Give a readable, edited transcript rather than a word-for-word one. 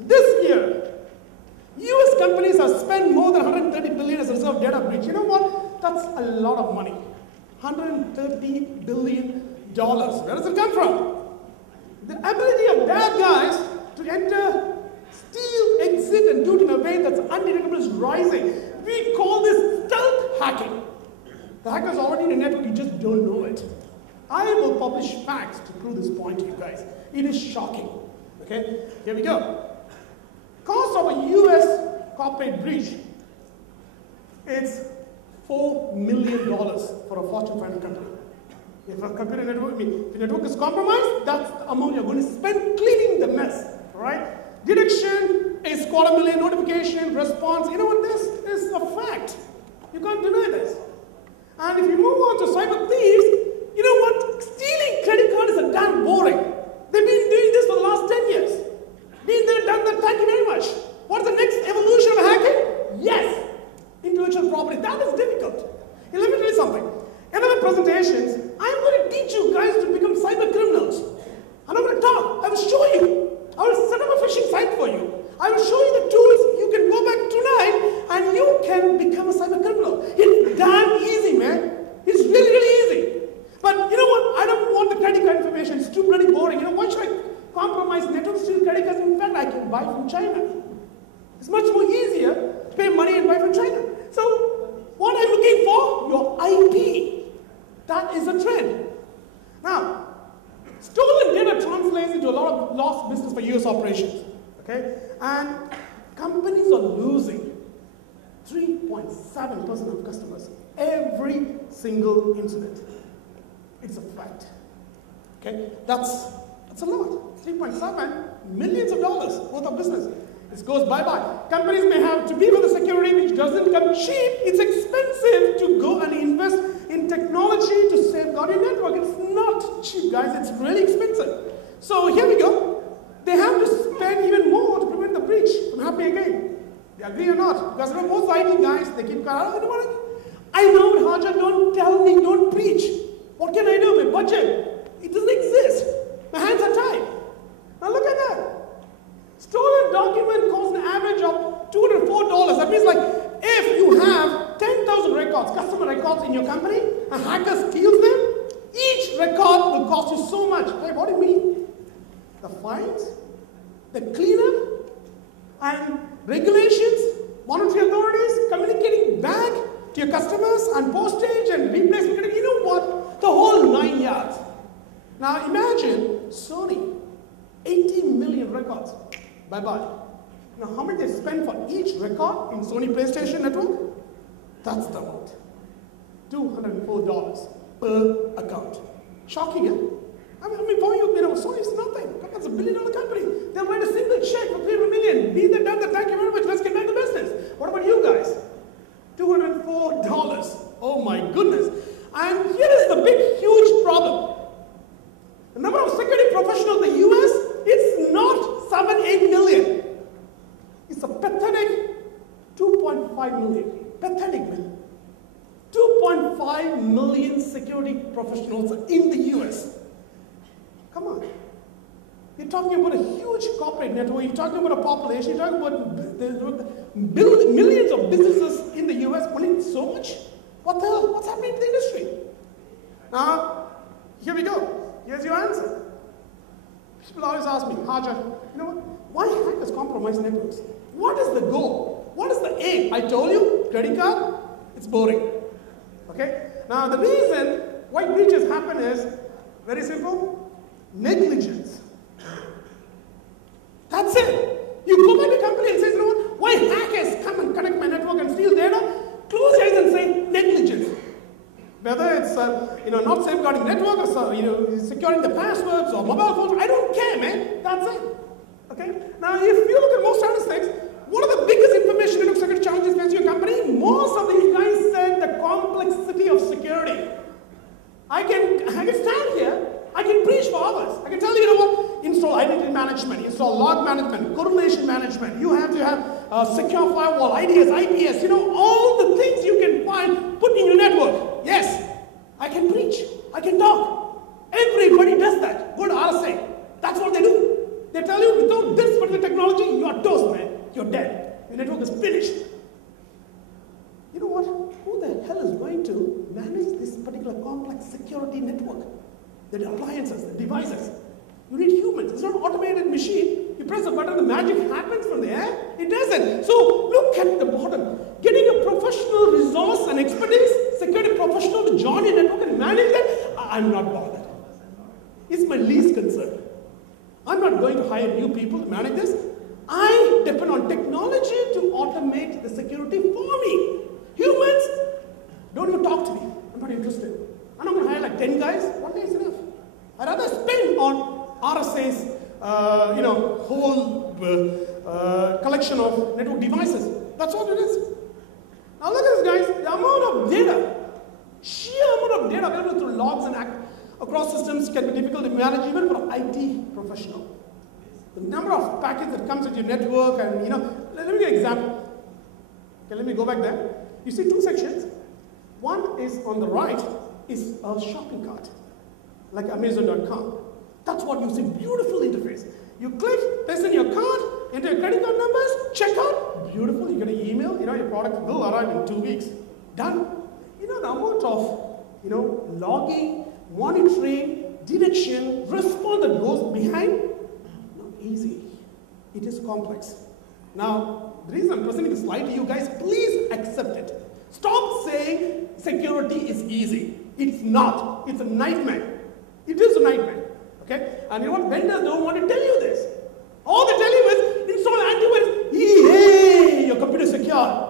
This year, US companies have spent more than 130 billion as a result of data breach. You know what? That's a lot of money. $130 billion. Where does it come from? The ability of bad guys to enter, steal, exit, and do it in a way that's undetectable is rising. We call this stealth hacking. The hacker's already in the network, you just don't know it. I will publish facts to prove this point to you guys. It is shocking. Okay, here we go. Cost of a US corporate breach, it's $4 million for a Fortune 500 company. If a computer network, if the network is compromised, that's the amount you're going to spend cleaning the mess, right? Detection is $250,000, notification, response. You know what, this is a fact. You can't deny this. And if you move on to cyber thieves, you know what? Stealing credit card is a damn boring. They've been doing this for the last 10 years. Been there, done that, thank you very much. What's the next evolution of hacking? Yes, intellectual property. That is difficult. Hey, let me tell you something. In other presentations, I'm going to teach you guys to become cyber criminals. And I'm going to talk. I will show you. I will set up a phishing site for you. I will show you the tools. You can go back tonight and you can become a cyber criminal. It's damn easy, man. It's really, really easy. But you know what? I don't want the credit card information. It's too bloody boring. You know, why should I compromise network steal credit cards? In fact, I can buy from China. It's much more easier to pay money and buy from China. So, what I'm looking for? Your IP. That is a trend. Now, stolen data translates into a lot of lost business for US operations. Okay? And companies are losing 3.7% of customers every single incident. It's a fact. Okay? That's a lot. 3.7 millions of dollars worth of business. This goes bye-bye. Companies may have to be with the security, which doesn't come cheap. It's expensive to go and invest in technology to safeguard your network. It's not cheap, guys. It's really expensive. So here we go. They have to spend even more to prevent the breach from happening again. They agree or not? Because most IT guys, they keep going, I know Haja, don't tell me, don't preach. What can I do? My budget, it doesn't exist. My hands are tied. Now look at that. Stolen document costs an average of $204. That means like if you have 10,000 records, customer records in your company, a hacker steals them, each record will cost you so much. Hey, what do you mean? The fines, the cleanup, and regulations, monetary authorities communicating back to your customers, and postage and replacement. You know what? The whole 9 yards. Now imagine Sony, 18 million records. Bye-bye. Now how much they spend for each record in Sony PlayStation network? That's the amount. $204 per account. Shocking, eh? I mean, for you, Sony is nothing. That's a $1 billion company. They'll write a single check for $300 million. Be there, done that. Thank you very much. Let's get back to business. What about you guys? $204. Oh my goodness. And here is the big, huge problem. The number of security professionals in the US, it's not 7-8 million. It's a pathetic 2.5 million. Pathetic, man. 2.5 million security professionals in the US. Come on. You're talking about a huge corporate network. You're talking about a population. You're talking about millions of businesses in the US. Only so much? What the hell? What's happening to the industry? Now, here we go. Here's your answer. People always ask me, Haja, you know what? Why hackers compromise networks? What is the goal? What is the aim? I told you, credit card, it's boring. Okay? Now, the reason why breaches happen is very simple. Negligence. That's it. You go by the company and say, you know what? Why hackers come and connect my network and steal data? Close your eyes and say negligence. Whether it's not safeguarding network or securing the passwords or mobile phones, I don't care, man. That's it. Okay. Now, if you look at most statistics, what are the biggest information network security challenges facing your company? Most of these guys said the complexity of security. I can stand here. I can preach for hours. I can tell you, you know what? Install identity management, install log management, correlation management. You have to have secure firewall, IDS, IPS, all the things you can find, put in your network. Yes, I can preach. I can talk. Everybody does that. Go to RSA. That's what they do. They tell you without this particular the technology, you are toast, man. You're dead. Your network is finished. You know what? Who the hell is going to manage this particular complex security network? The appliances, the devices. You need humans. It's not an automated machine. You press a button, the magic happens from there. It doesn't. So look at the bottom. Getting a professional resource and expertise, security professional to join your network and manage that, I'm not bothered. It's my least concern. I'm not going to hire new people to manage this. I depend on technology to automate the security for me. Humans, don't even talk to me. I'm not interested. I'm not going to hire like 10 guys. One day is enough. I'd rather spend on RSA's, whole collection of network devices. That's what it is. Now look at this, guys. The amount of data, sheer amount of data available through logs and across systems can be difficult to manage even for an IT professional. The number of packets that comes into your network and, let me give you an example. Okay, let me go back there. You see two sections. One is on the right is a shopping cart, like Amazon.com. That's what you see, beautiful interface. You click, paste in your card, enter your credit card numbers, check out, beautiful, you get an email, your product will arrive in 2 weeks. Done. The amount of, logging, monitoring, detection, response that goes behind, not easy. It is complex. Now, the reason I'm presenting this slide to you guys, please accept it. Stop saying security is easy. It's not. It's a nightmare. It is a nightmare. Okay? And vendors don't want to tell you this. All they tell you is install antivirus. Hey, your computer is secure.